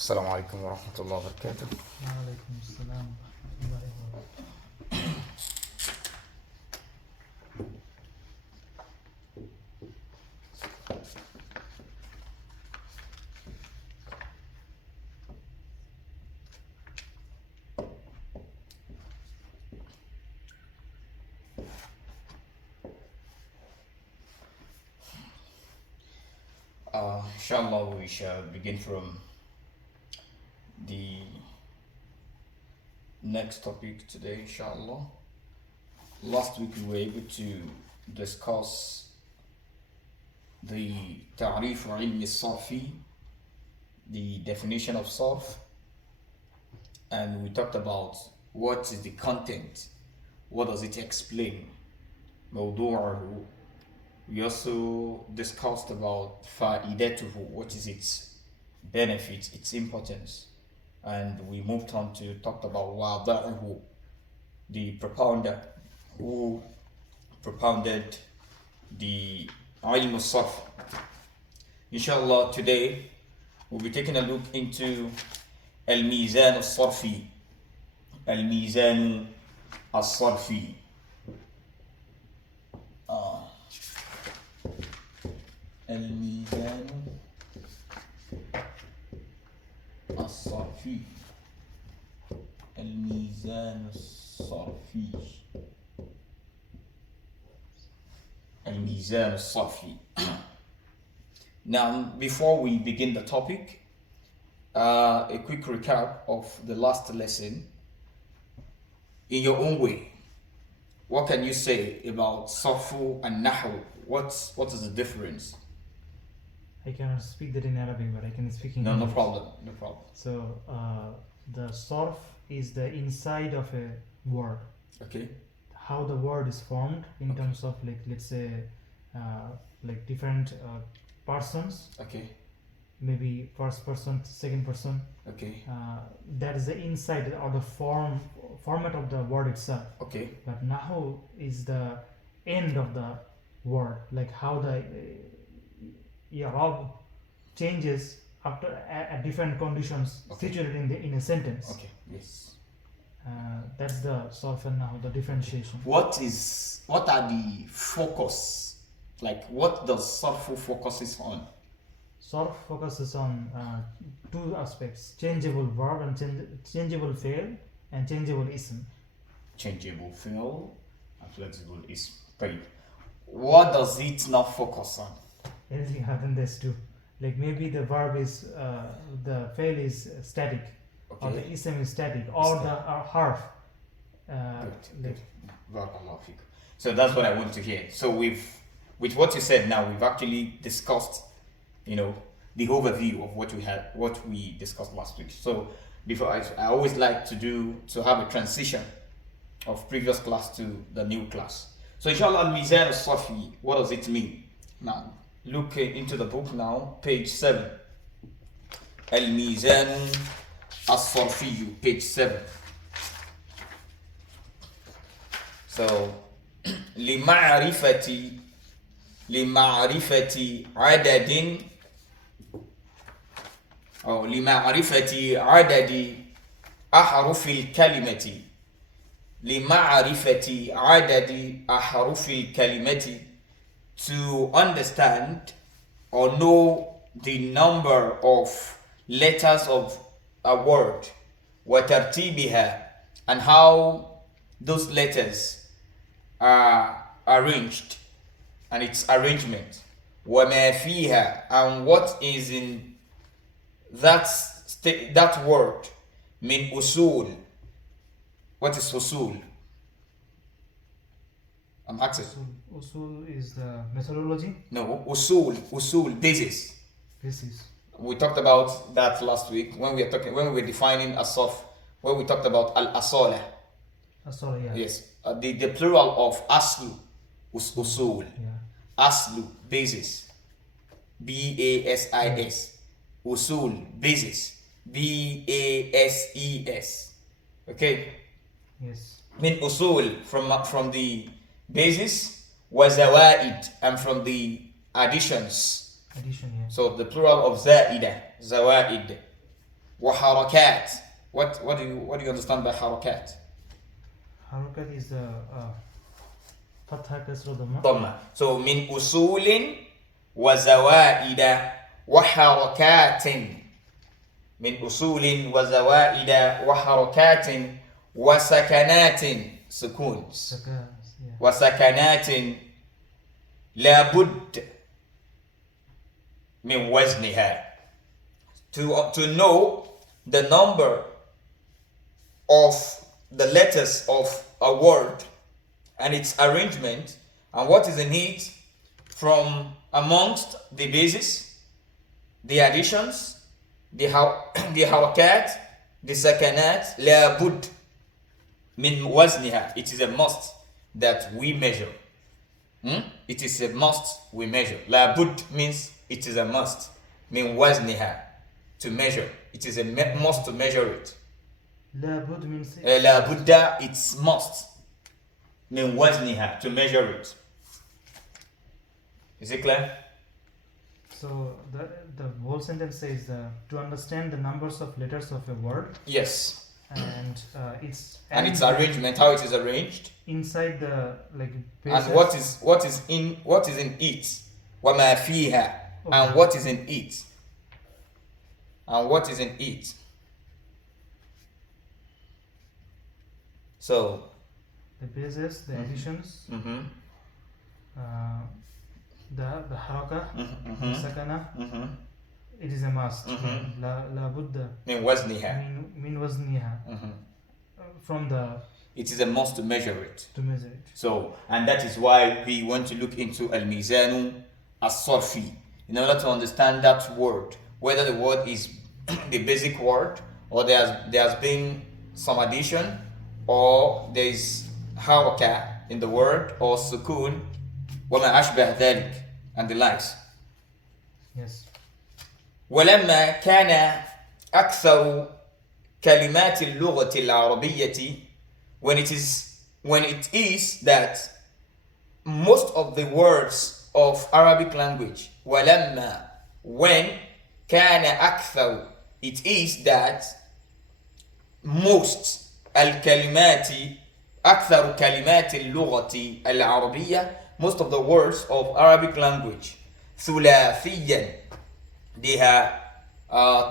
السلام عليكم ورحمة الله وبركاته. وعليكم السلام ورحمة الله وبركاته. Inshallah, we shall begin from the next topic today, inshallah. Last week we were able to discuss the ta'rif or الصرفي, the definition of صرف, and we talked about what is the content, what does it explain, موضوعه. We also discussed about fa'idatuhu, what is its benefit, its importance, and we moved on to talk about wada'uhu, the propounder who propounded the ilm al-sarf. Inshallah, today we'll be taking a look into الميزان الصرفي, الميزان الصرفي. الميزان الصرفي, الميزان الصرفي, الميزان الصرفي. Now, before we begin the topic, a quick recap of the last lesson. In your own way, what can you say about sarfu and nahu? What is the difference? I cannot speak that in Arabic, but I can speak in No English. problem, no problem. So, the sarf is the inside of a word. Okay, How the word is formed in Okay. terms of, like, let's say, like different persons, okay, maybe first person, second person. okay, That is the inside or the format of the word itself. okay, But nahu is the end of the word, like how the i'rab changes after at different conditions Okay. situated in a sentence. okay, yes. That's the sarf and nahu, the differentiation. What are the focus? Like, what does sarfu focuses on? Sarf focuses on two aspects: changeable verb and changeable fi'l and changeable ism. Changeable fi'l and flexible ism. Right. What does it not focus on? Anything other than this too, like maybe the verb is the fi'l is static, or the Okay. ism is static, or the harf. Good, Like, good. Barakallahu feek. So that's what I want to hear. So with what you said now, we've actually discussed, the overview of what we discussed last week. So before I always like to have a transition of previous class to the new class. So inshallah, al-mizan al-safi, what does it mean? Now look into the book now, page 7. Al-mizan al-sarfi, page 7. So لمعرفة عدد أو لمعرفة عدد أحرف الكلمة لمعرفة عدد أحرف الكلمة, to understand or know the number of letters of a word, وترتيبها, and how those letters are arranged and its arrangement, وما فيها, and what is in that word, min usul. What is usul? I'm asking. usul is the methodology. No, usul, basis. This is We talked about that last week when we were defining asaf, when we talked about al-asala. sorry, yeah. Yes, the plural of aslu, usul. Yeah. Aslu, basis. basis. Usul, basis. bases. Okay. Yes. Min usul, from the basis, wa zawaid, and from the additions. Addition, yeah. So the plural of zaida, zawaid. وحركات. What do you understand by حركات? حركة is فتحة كسر ضمة. ضمة. So من أصول وزوائد وحركات. من أصول وزوائد وحركات وسكنات سكون وسكنات لابد من وزنها. To know the number of the letters of a word and its arrangement and what is in it from amongst the bases, the additions, the harakat, the sakanat, لابد من وزنها. It is a must that we measure. It is a must we measure. لابد means it is a must. من وزنها, to measure. It is a must to measure it. لابد means لابد, it's must. من وزنها, to measure it. Is it clear? So the whole sentence says to understand the numbers of letters of a word. Yes. And its arrangement, how it is arranged. Inside the basis. And what is in it. وما فيها. Okay. And what is in it. And what is in it. So the bases, the additions, the haraka, the sakana, it is a must. La budda min wazniha. Min wazniha. From the. It is a must to measure it. To measure it. So, and that is why we want to look into الميزان الصرفي in order to understand that word, whether the word is the basic word or there has been some addition or there is haraka in the word or sukun وما أشبه ذلك and the likes. Yes. ولما كان أكثر كلمات اللغة العربية, when it is that most of the words of Arabic language, ولما, when, كان أكثر, it is that most الكلمات, أكثر كلمات اللغة العربية, most of the words of Arabic language, ثلاثيا, they have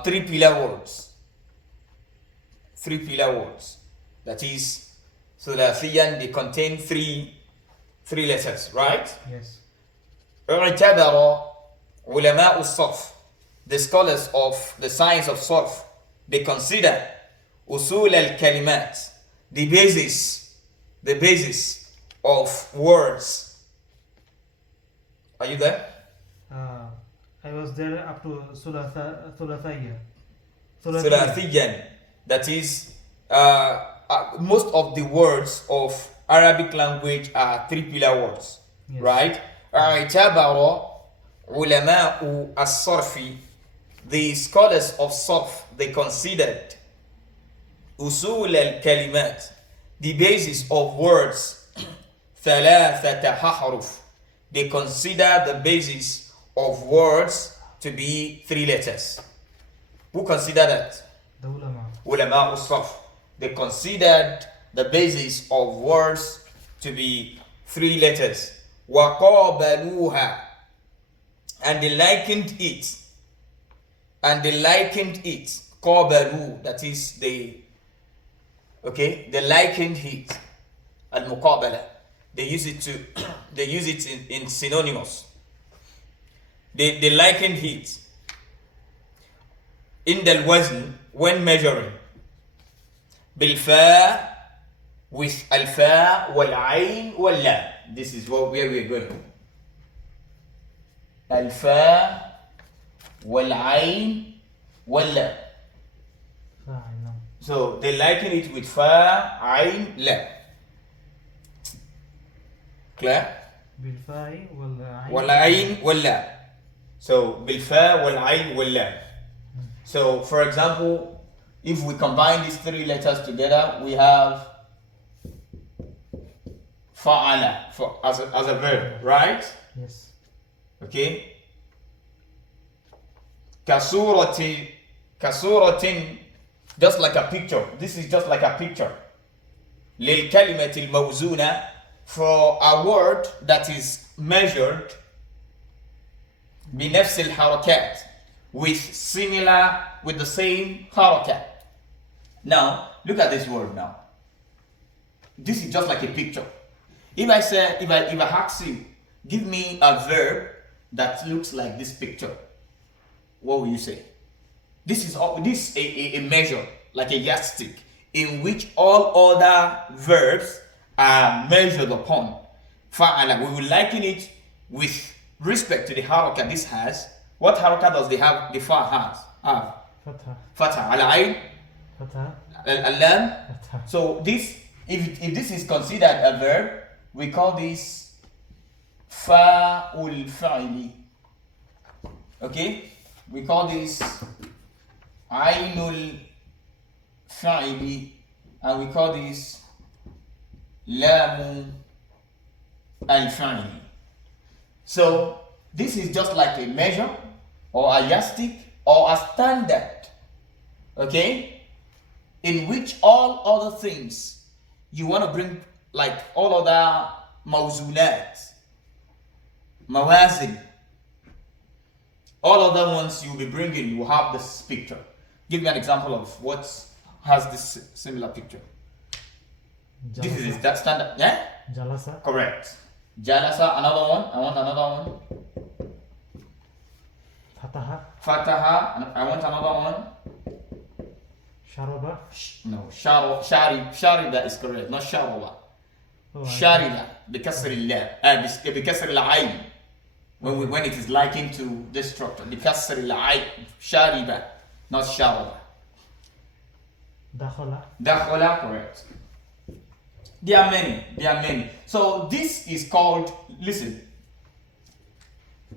three pillar words. That is, ثلاثيا, they contain three letters, right? Yes. اعتبر علماء الصرف, the scholars of the science of صرف, they consider أصول الكلمات, the basis of words. Are you there? I was there up to ثلاثيا. ثلاثيا, that is, most of the words of Arabic language are three pillar words, yes. Right? اعتبر علماء الصرف, the scholars of صرف, they considered أصول الكلمات, the basis of words, ثلاثة أحرف, they consider the basis of words to be three letters. Who considered that? The ulama. Ulama al-Sarf. They considered the basis of words to be three letters. وَقَابَلُوهَا, and they likened it. قَابَلُوا, that is they likened it. Al-Muqabala. They use it in synonymous. They likened it in the wazn, when measuring, بالفاء, with الفاء والعين واللام. This is where we are going. الفاء والعين واللام. So they liken it with fa, ain, lam. Clear? بالفاء والعين واللام. So بالفاء والعين واللام. So for example, if we combine these three letters together, we have fa'ala as a verb, right? Yes. Okay. كسورة كصورة, just like a picture. This is just like a picture. للكلمة الموزونة, for a word that is measured بنفس الحركات, with the same حركة. Now look at this word now. This is just like a picture. If I ask you, give me a verb that looks like this picture, what will you say? This is a measure, like a yardstick, in which all other verbs are measured upon. فعل, we will liken it with respect to the haraka this has. What haraka does the fa has? فتحة. Fatha. Al-ayn, فتحة. al-lam. فتحة. So this, if this is considered a verb, we call this fa'ul fa'ili. Okay? We call this ainul fa'ili, and we call this lamu al-fa'ili. So this is just like a measure or a yardstick or a standard, okay, in which all other things you want to bring, like all other mawzunat, mawazin, all other ones you'll be bringing will have this picture. Give me an example of what has this similar picture. This is that standard, yeah? Jalasa. Correct. Jalasa, another one. I want another one. Fataha. Fataha, I want another one. Sharaba. No, Shariba is correct, not Sharaba. Shariba, بكسر اللام, بكسر العين. When it is likened to this structure, بكسر العين, Shariba, not Sharaba. Dakhala. Dakhala, correct. There are many. So this is called, listen,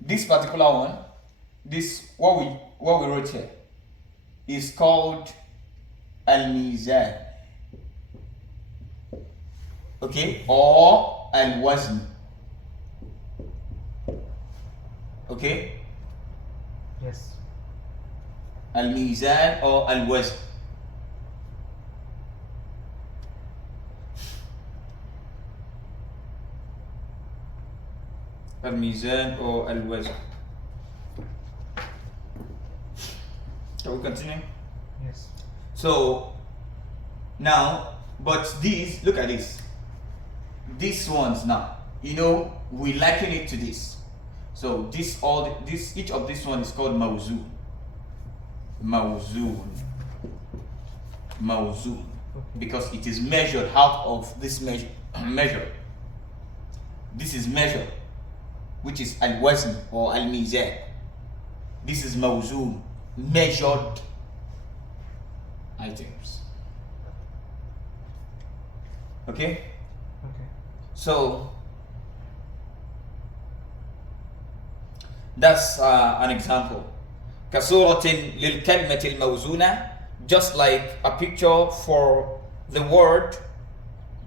this particular one, this what we wrote here is called الميزان, okay, or الوزن, okay, Yes. الميزان or الوزن. الميزان or الوزن. Shall we continue? Yes. So now, but these, look at this. These ones now, we liken it to this. So each of this one is called mawzun. Mawzun. Mawzun. Because it is measured out of this measure. This is measured, which is al-wazn or al-mizan. This is mawzun, measured items. Okay? Okay. So that's an example. كصورة للكلمة الموزونة, just like a picture for the word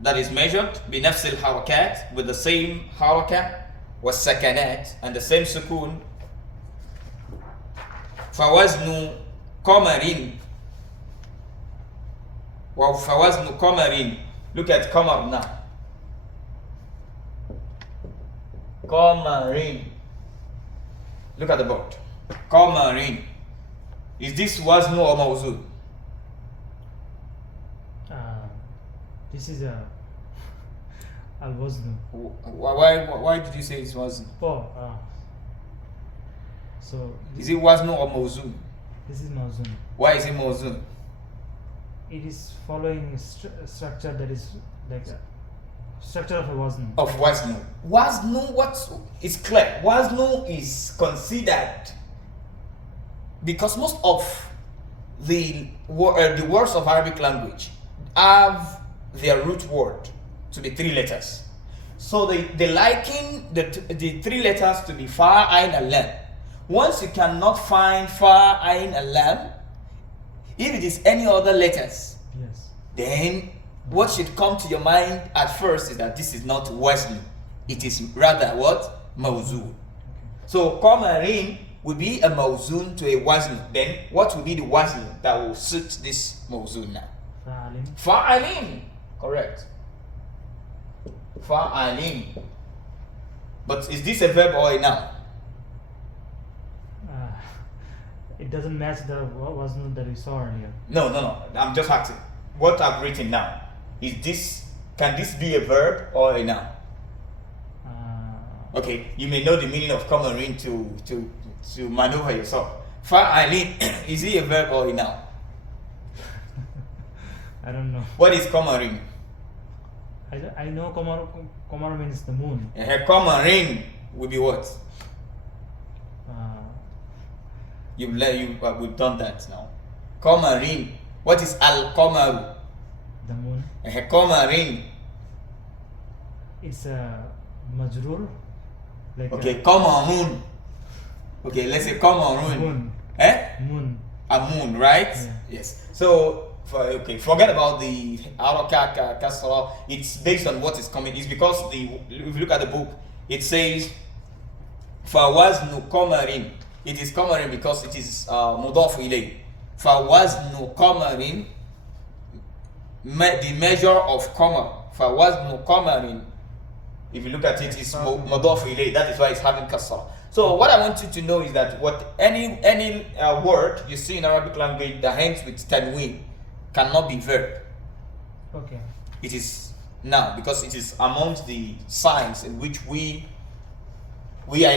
that is measured بنفس الحركات, with the same حركة والسكنات and the same سكون. فوزن قمر, فوزن قمر, look at قمر now. قمر, look at the board. قمر, is this wazn or mawzun? This is a al-wazn. Why did you say it's wazn? Oh, so Is it wazn or mawzun? this is mawzun. Why is it mawzun? It is following a structure that is like a structure of a wazn. Of wazn. Wazn, it's clear. Wazn is considered, because most of the words of Arabic language have their root word to be 3 letters. So they liken the 3 letters to be fa, ain, and lam. Once you cannot find fa, ain, and lam, if it is any other letters, Yes. then what should come to your mind at first is that this is not wazn. It is rather what? Mawzun. Okay. So qamarin will be a mawzun to a wazn. Then what will be the wazn that will suit this mawzun now? فعل. Fa'alin. Correct. Fa'alin. But is this a verb or a noun? It doesn't match the wasn't that we saw earlier. No. I'm just asking. What I've written now, can this be a verb or a noun? Okay, you may know the meaning of kamarin to maneuver yourself. Fa'alin, is it a verb or a noun? I don't know. What is kamarin? I know Komar means the moon. Kamarin will be what? We've done that now. Kamarin. What is al-kamaru? The moon. Kamarin. It's a majrur. Like Okay, kamarun. Okay, let's say kamarun. Moon. Moon. A moon, right? Yeah. Yes. So, forget about the haraka kasra. It's based on what is coming. It's because if you look at the book, it says fawaznu kamarin. It is kamarin because it is mudaf ilay. Fawaznu kamarin, the measure of kamar. Fawaznu kamarin. If you look at it, it's mudaf ilay. That is why it's having kasra. So what I want you to know is that any word you see in Arabic language that ends with tanween cannot be verb. Okay. It is noun because it is amongst the signs in which we identify